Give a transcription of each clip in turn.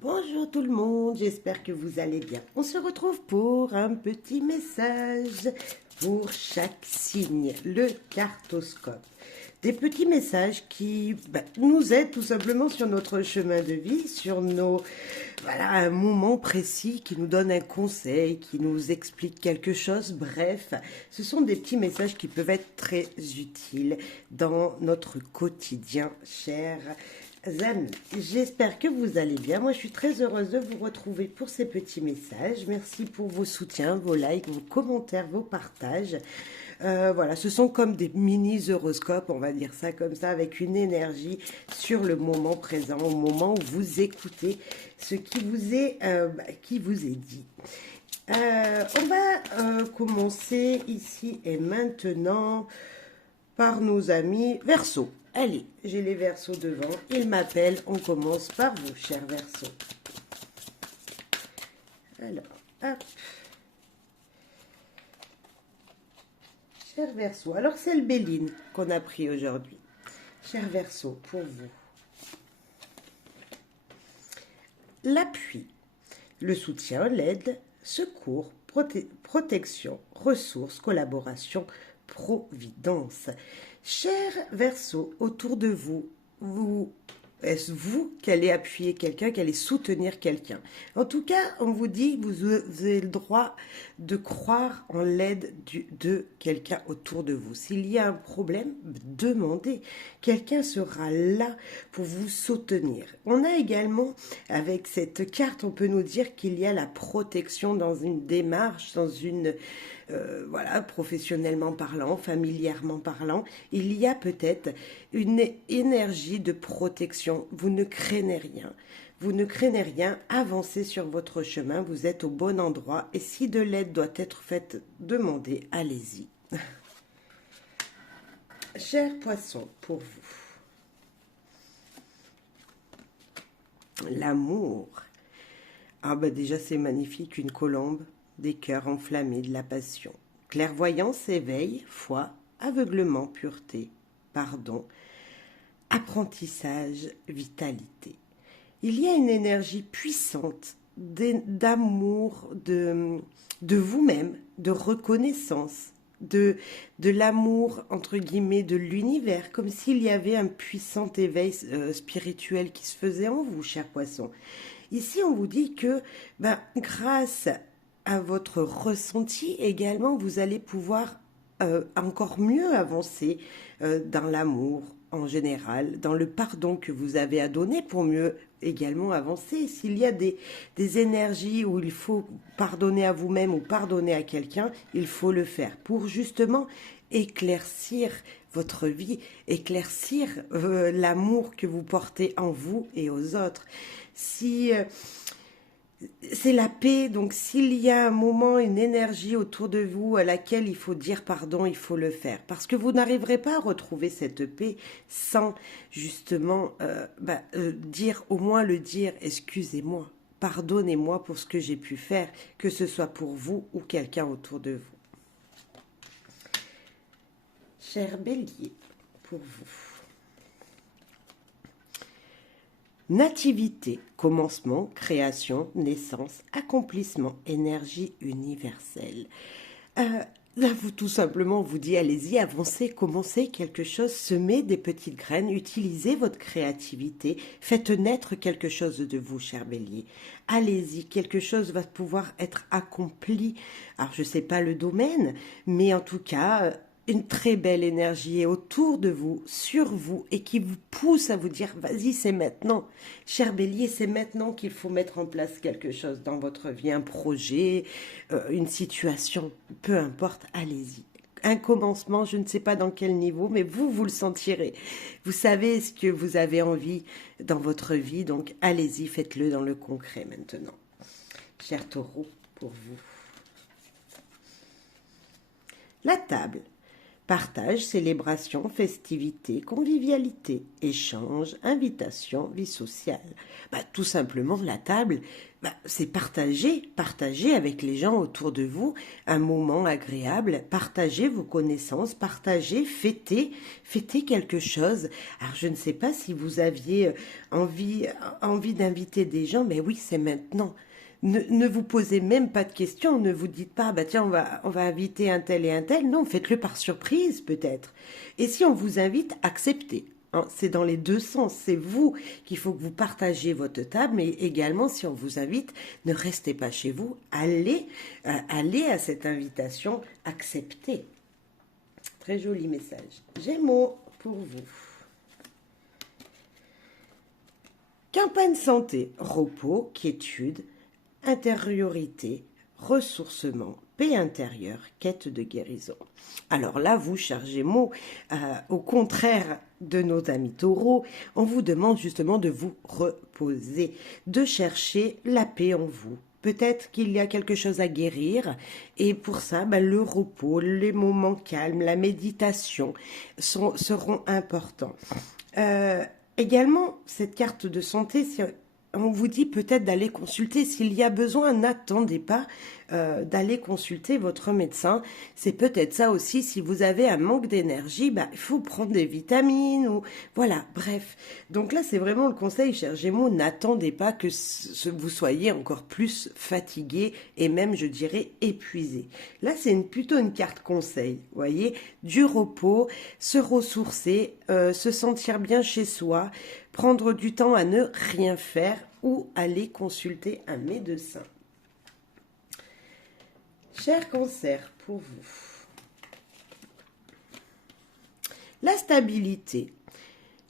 Bonjour tout le monde, j'espère que vous allez bien. On se retrouve pour un petit message pour chaque signe, le cartoscope. Des petits messages qui nous aident tout simplement sur notre chemin de vie, sur un moment précis, qui nous donne un conseil, qui nous explique quelque chose. Bref, ce sont des petits messages qui peuvent être très utiles dans notre quotidien, chers amis. J'espère que vous allez bien. Moi, je suis très heureuse de vous retrouver pour ces petits messages. Merci pour vos soutiens, vos likes, vos commentaires, vos partages. Voilà, ce sont comme des mini-horoscopes, on va dire ça comme ça, avec une énergie sur le moment présent, au moment où vous écoutez ce qui vous est dit. On va commencer ici et maintenant par nos amis Verseau. Allez, j'ai les Verseaux devant, ils m'appellent, on commence par vous, chers Verseaux. Alors, hop. Cher Verseau, alors c'est le Béline qu'on a pris aujourd'hui. Cher Verseau, pour vous. L'appui, le soutien, l'aide, secours, protection, ressources, collaboration, providence. Cher Verseau, autour de vous, est-ce vous qui allez appuyer quelqu'un, qui allez soutenir quelqu'un? En tout cas, on vous dit que vous avez le droit de croire en l'aide de quelqu'un autour de vous. S'il y a un problème, demandez. Quelqu'un sera là pour vous soutenir. On a également, avec cette carte, on peut nous dire qu'il y a la protection dans une démarche, dans une... professionnellement parlant, familièrement parlant, il y a peut-être une énergie de protection. Vous ne craignez rien. Vous ne craignez rien, avancez sur votre chemin, vous êtes au bon endroit et si de l'aide doit être faite, demandez, allez-y. Cher poisson, pour vous, l'amour. Ah ben déjà c'est magnifique, une colombe, des cœurs enflammés, de la passion. Clairvoyance, éveil, foi, aveuglement, pureté, pardon, apprentissage, vitalité. Il y a une énergie puissante d'amour, de vous-même, de reconnaissance, de l'amour, entre guillemets, de l'univers, comme s'il y avait un puissant éveil spirituel qui se faisait en vous, cher poisson. Ici, on vous dit que grâce à votre ressenti également, vous allez pouvoir encore mieux avancer dans l'amour en général, dans le pardon que vous avez à donner pour mieux également avancer. S'il y a des énergies où il faut pardonner à vous-même ou pardonner à quelqu'un, il faut le faire pour justement éclaircir votre vie, éclaircir l'amour que vous portez en vous et aux autres. Si c'est la paix, donc s'il y a un moment, une énergie autour de vous à laquelle il faut dire pardon, il faut le faire. Parce que vous n'arriverez pas à retrouver cette paix sans justement dire, au moins le dire, excusez-moi, pardonnez-moi pour ce que j'ai pu faire, que ce soit pour vous ou quelqu'un autour de vous. Cher Bélier, pour vous. Nativité, commencement, création, naissance, accomplissement, énergie universelle. Là, tout simplement, vous dit, allez-y, avancez, commencez quelque chose, semez des petites graines, utilisez votre créativité, faites naître quelque chose de vous, cher Bélier. Allez-y, quelque chose va pouvoir être accompli. Alors, je ne sais pas le domaine, mais en tout cas... une très belle énergie est autour de vous, sur vous, et qui vous pousse à vous dire, vas-y, c'est maintenant. Cher Bélier, c'est maintenant qu'il faut mettre en place quelque chose dans votre vie, un projet, une situation, peu importe, allez-y. Un commencement, je ne sais pas dans quel niveau, mais vous le sentirez. Vous savez ce que vous avez envie dans votre vie, donc allez-y, faites-le dans le concret maintenant. Cher Taureau, pour vous. La table. Partage, célébration, festivité, convivialité, échange, invitation, vie sociale. Tout simplement, la table, c'est partager avec les gens autour de vous un moment agréable, partager vos connaissances, partager, fêter quelque chose. Alors, je ne sais pas si vous aviez envie d'inviter des gens, mais oui, c'est maintenant. Ne vous posez même pas de questions, ne vous dites pas, tiens, on va inviter un tel et un tel. Non, faites-le par surprise peut-être. Et si on vous invite, acceptez. Hein, c'est dans les deux sens. C'est vous qu'il faut que vous partagiez votre table, mais également si on vous invite, ne restez pas chez vous. Allez à cette invitation, acceptez. Très joli message. Gémeaux pour vous. Campagne santé, repos, quiétude, intériorité, ressourcement, paix intérieure, quête de guérison. Alors là, vous, chers Gémeaux, au contraire de nos amis taureaux, on vous demande justement de vous reposer, de chercher la paix en vous. Peut-être qu'il y a quelque chose à guérir et pour ça, le repos, les moments calmes, la méditation seront importants. Également, cette carte de santé, on vous dit peut-être d'aller consulter. S'il y a besoin, n'attendez pas d'aller consulter votre médecin. C'est peut-être ça aussi. Si vous avez un manque d'énergie, il faut prendre des vitamines ou voilà. Bref. Donc là, c'est vraiment le conseil, chers Gémeaux. N'attendez pas que vous soyez encore plus fatigué et même, je dirais, épuisé. Là, c'est plutôt une carte conseil. Vous voyez, du repos, se ressourcer, se sentir bien chez soi, prendre du temps à ne rien faire ou aller consulter un médecin. Cher Cancer, pour vous. La stabilité.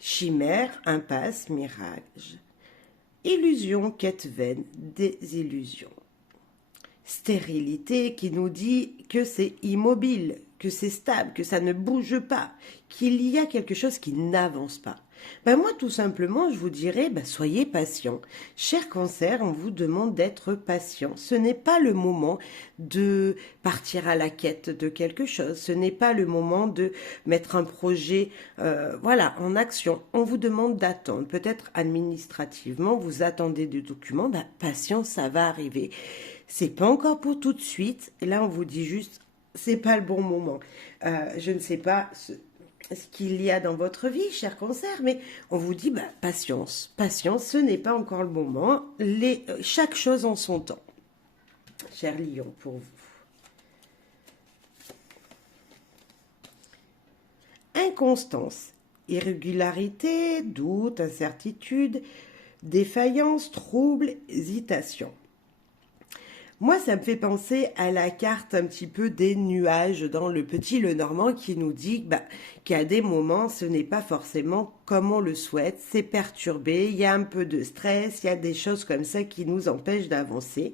Chimère, impasse, mirage. Illusion, quête vaine, désillusion. Stérilité qui nous dit que c'est immobile, que c'est stable, que ça ne bouge pas, qu'il y a quelque chose qui n'avance pas. Moi, tout simplement, je vous dirais, soyez patient. Cher Cancer, on vous demande d'être patient. Ce n'est pas le moment de partir à la quête de quelque chose. Ce n'est pas le moment de mettre un projet en action. On vous demande d'attendre. Peut-être administrativement, vous attendez des documents. Patience, ça va arriver. C'est pas encore pour tout de suite. Et là, on vous dit juste, c'est pas le bon moment. Je ne sais pas ce qu'il y a dans votre vie, cher Cancer, mais on vous dit patience, ce n'est pas encore le moment, chaque chose en son temps. Cher Lion, pour vous. Inconstance, irrégularité, doute, incertitude, défaillance, trouble, hésitation. Moi, ça me fait penser à la carte un petit peu des nuages dans le Petit Lenormand qui nous dit qu'à des moments, ce n'est pas forcément comme on le souhaite, c'est perturbé, il y a un peu de stress, il y a des choses comme ça qui nous empêchent d'avancer.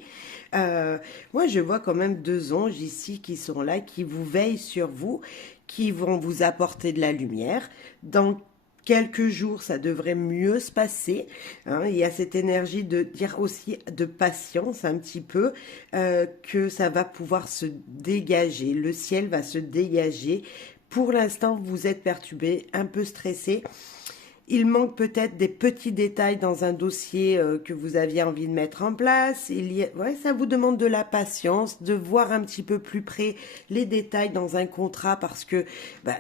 Moi, je vois quand même 2 anges ici qui sont là, qui vous veillent sur vous, qui vont vous apporter de la lumière. Dans quelques jours, ça devrait mieux se passer. Il y a cette énergie de dire aussi de patience un petit peu, que ça va pouvoir se dégager. Le ciel va se dégager. Pour l'instant, vous êtes perturbé, un peu stressé. Il manque peut-être des petits détails dans un dossier que vous aviez envie de mettre en place. Ça vous demande de la patience, de voir un petit peu plus près les détails dans un contrat parce que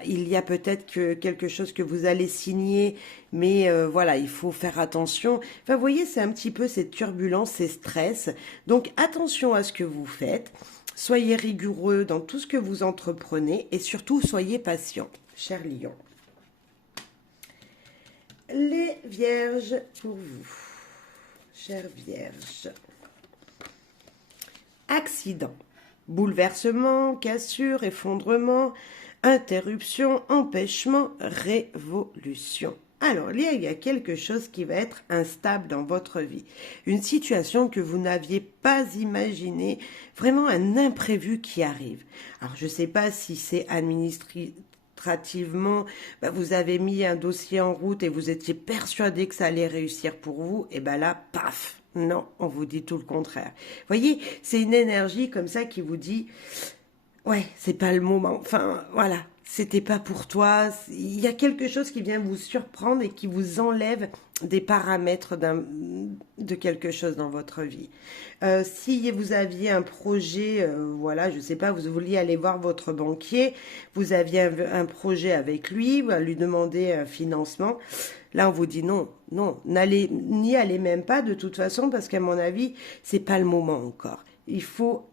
il y a peut-être quelque chose que vous allez signer, mais il faut faire attention. Vous voyez, c'est un petit peu cette turbulence, ces stress. Donc attention à ce que vous faites. Soyez rigoureux dans tout ce que vous entreprenez et surtout soyez patient, cher Lion. Les Vierges pour vous, chères Vierges. Accident, bouleversement, cassure, effondrement, interruption, empêchement, révolution. Alors, il y a quelque chose qui va être instable dans votre vie. Une situation que vous n'aviez pas imaginée, vraiment un imprévu qui arrive. Alors, je ne sais pas si c'est administrativement, vous avez mis un dossier en route et vous étiez persuadé que ça allait réussir pour vous, et là, paf, non, on vous dit tout le contraire. Vous voyez, c'est une énergie comme ça qui vous dit, Ouais, c'est pas le moment. Enfin, voilà, c'était pas pour toi. Il y a quelque chose qui vient vous surprendre et qui vous enlève des paramètres de quelque chose dans votre vie. Si vous aviez un projet, voilà, je sais pas, vous vouliez aller voir votre banquier, vous aviez un projet avec lui, vous lui demander un financement. Là, on vous dit non, non, n'y allez même pas de toute façon parce qu'à mon avis, c'est pas le moment encore. Il faut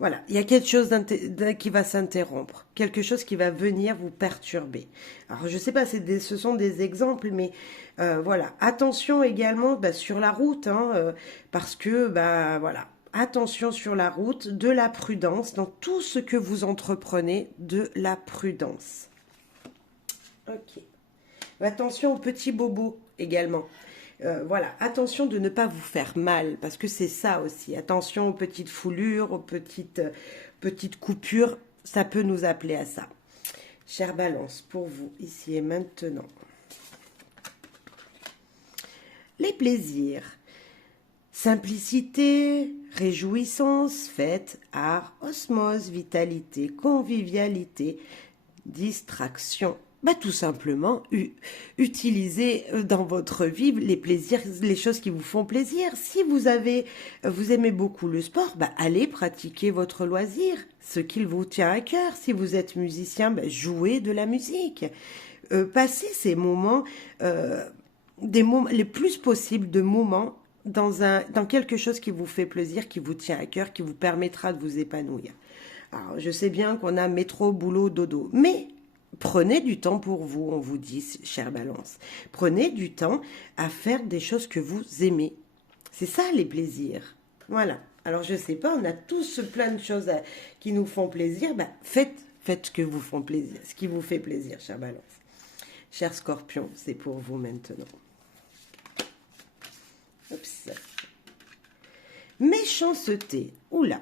voilà, il y a quelque chose qui va s'interrompre, quelque chose qui va venir vous perturber. Alors, je sais pas, ce sont des exemples, mais voilà. Attention également sur la route, hein, parce que, bah, voilà, attention sur la route, de la prudence, dans tout ce que vous entreprenez, de la prudence. Ok. Attention aux petits bobos également. Voilà, attention de ne pas vous faire mal, parce que c'est ça aussi. Attention aux petites foulures, aux petites coupures, ça peut nous appeler à ça. Chère Balance, pour vous, ici et maintenant. Les plaisirs. Simplicité, réjouissance, fête, art, osmose, vitalité, convivialité, distraction. Bah, tout simplement, utilisez dans votre vie les plaisirs, les choses qui vous font plaisir. Si vous aimez beaucoup le sport, bah, allez pratiquer votre loisir, ce qu'il vous tient à cœur. Si vous êtes musicien, bah, jouez de la musique. Passez ces moments, les plus possibles de moments dans quelque chose qui vous fait plaisir, qui vous tient à cœur, qui vous permettra de vous épanouir. Alors, je sais bien qu'on a métro, boulot, dodo, mais prenez du temps pour vous, on vous dit, chère Balance. Prenez du temps à faire des choses que vous aimez. C'est ça les plaisirs. Voilà. Alors, je sais pas, on a tous plein de choses qui nous font plaisir. Ben, faites ce que vous font plaisir, ce qui vous fait plaisir, chère Balance. Cher Scorpion, c'est pour vous maintenant. Oups. Méchanceté. Oula.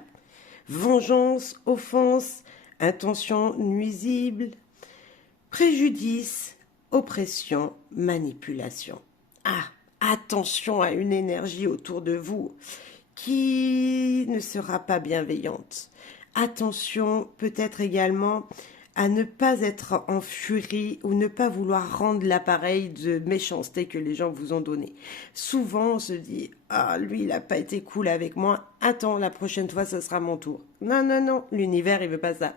Vengeance, offense, intention nuisible, préjudice, oppression, manipulation. Ah, attention à une énergie autour de vous qui ne sera pas bienveillante. Attention peut-être également à ne pas être en furie ou ne pas vouloir rendre l'appareil de méchanceté que les gens vous ont donné. Souvent, on se dit « Ah, lui, il n'a pas été cool avec moi. Attends, la prochaine fois, ce sera mon tour. » Non, non, non, l'univers, il veut pas ça.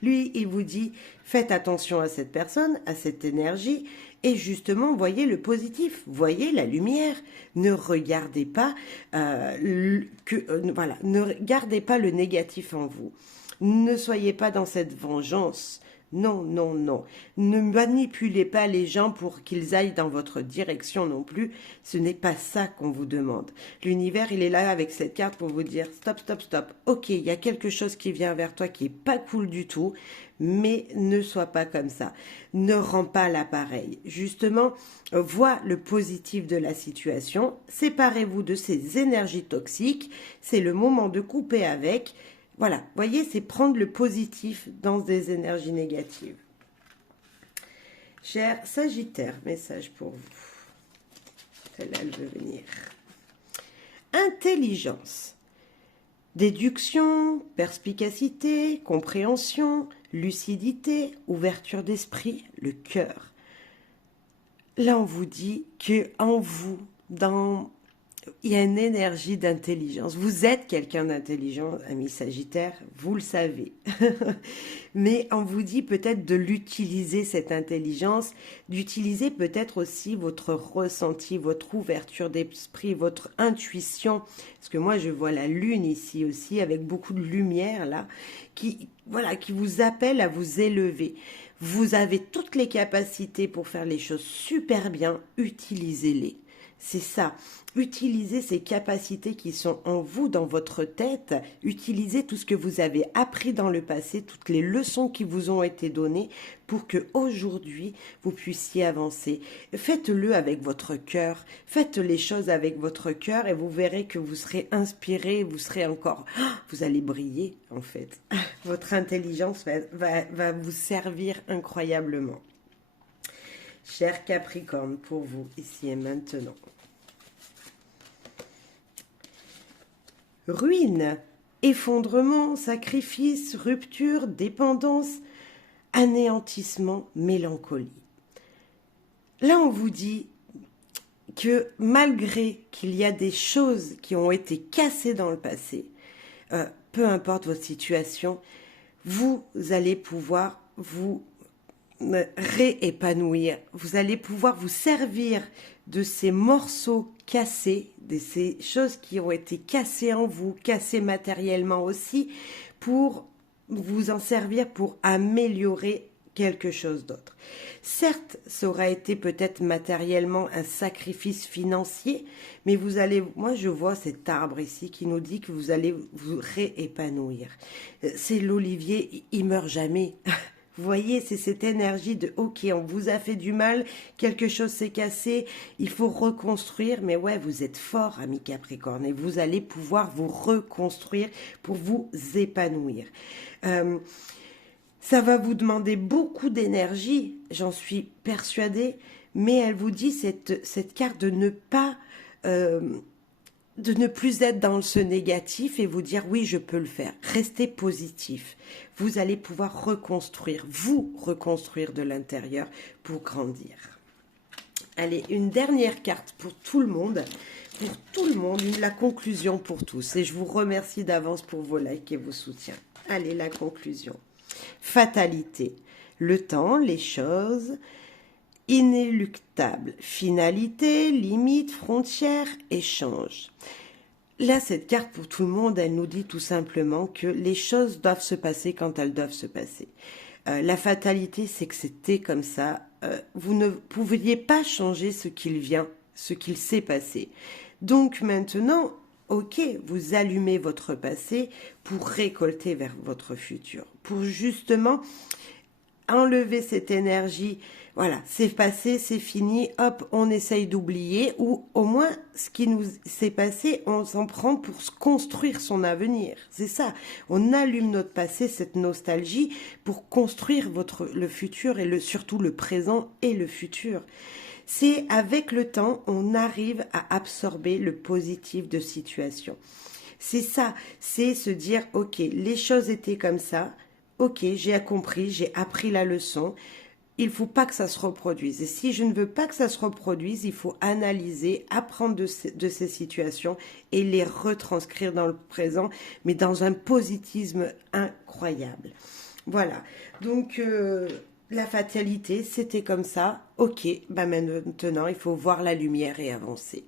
Lui, il vous dit « Faites attention à cette personne, à cette énergie. » Et justement, voyez le positif, voyez la lumière. Ne regardez pas voilà, ne gardez pas le négatif en vous. Ne soyez pas dans cette vengeance. Non, non, non. Ne manipulez pas les gens pour qu'ils aillent dans votre direction non plus. Ce n'est pas ça qu'on vous demande. L'univers, il est là avec cette carte pour vous dire stop, stop, stop. Ok, il y a quelque chose qui vient vers toi qui est pas cool du tout, mais ne sois pas comme ça. Ne rends pas l'appareil. Justement, vois le positif de la situation. Séparez-vous de ces énergies toxiques. C'est le moment de couper avec. Voilà, voyez, c'est prendre le positif dans des énergies négatives. Cher Sagittaire, message pour vous. Celle-là, elle veut venir. Intelligence. Déduction, perspicacité, compréhension, lucidité, ouverture d'esprit, le cœur. Là, on vous dit que en vous, il y a une énergie d'intelligence. Vous êtes quelqu'un d'intelligent, ami Sagittaire, vous le savez. Mais on vous dit peut-être de l'utiliser, cette intelligence, d'utiliser peut-être aussi votre ressenti, votre ouverture d'esprit, votre intuition. Parce que moi, je vois la lune ici aussi, avec beaucoup de lumière là, qui vous appelle à vous élever. Vous avez toutes les capacités pour faire les choses super bien, utilisez-les. C'est ça, utilisez ces capacités qui sont en vous, dans votre tête, utilisez tout ce que vous avez appris dans le passé, toutes les leçons qui vous ont été données pour que aujourd'hui vous puissiez avancer. Faites-le avec votre cœur, faites les choses avec votre cœur et vous verrez que vous serez inspiré, vous serez encore, vous allez briller en fait. Votre intelligence va vous servir incroyablement. Cher Capricorne, pour vous, ici et maintenant. Ruine, effondrement, sacrifice, rupture, dépendance, anéantissement, mélancolie. Là, on vous dit que malgré qu'il y a des choses qui ont été cassées dans le passé, peu importe votre situation, vous allez pouvoir vous réépanouir. Vous allez pouvoir vous servir de ces morceaux cassés, de ces choses qui ont été cassées en vous, cassées matériellement aussi, pour vous en servir pour améliorer quelque chose d'autre. Certes, ça aura été peut-être matériellement un sacrifice financier, mais vous allez, moi je vois cet arbre ici qui nous dit que vous allez vous réépanouir. C'est l'olivier, il meurt jamais. Vous voyez, c'est cette énergie de ok, on vous a fait du mal, quelque chose s'est cassé, il faut reconstruire, mais ouais, vous êtes fort, ami Capricorne, et vous allez pouvoir vous reconstruire pour vous épanouir. Ça va vous demander beaucoup d'énergie, j'en suis persuadée, mais elle vous dit cette carte de ne pas, de ne plus être dans ce négatif et vous dire oui, je peux le faire. Restez positif. Vous allez pouvoir vous reconstruire de l'intérieur pour grandir. Allez, une dernière carte pour tout le monde. Pour tout le monde, la conclusion pour tous. Et je vous remercie d'avance pour vos likes et vos soutiens. Allez, la conclusion. Fatalité. Le temps, les choses, inéluctable. Finalité, limite, frontière, échange. Là, cette carte pour tout le monde, elle nous dit tout simplement que les choses doivent se passer quand elles doivent se passer. La fatalité, c'est que c'était comme ça. Vous ne pouviez pas changer ce qu'il s'est passé. Donc maintenant, ok, vous allumez votre passé pour récolter vers votre futur, pour justement enlever cette énergie. Voilà, c'est passé, c'est fini, hop, on essaye d'oublier, ou au moins ce qui nous s'est passé, on s'en prend pour construire son avenir. C'est ça, on allume notre passé, cette nostalgie, pour construire le futur et surtout le présent et le futur. C'est avec le temps, on arrive à absorber le positif de situation. C'est ça, c'est se dire, ok, les choses étaient comme ça, ok, j'ai compris, j'ai appris la leçon, il ne faut pas que ça se reproduise. Et si je ne veux pas que ça se reproduise, il faut analyser, apprendre de ces situations et les retranscrire dans le présent, mais dans un positivisme incroyable. Voilà, donc la fatalité, c'était comme ça. Ok, bah maintenant, il faut voir la lumière et avancer.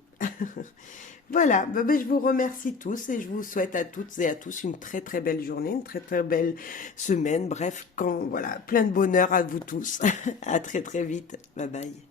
Voilà, je vous remercie tous et je vous souhaite à toutes et à tous une très très belle journée, une très très belle semaine. Bref, voilà, plein de bonheur à vous tous. À très très vite. Bye bye.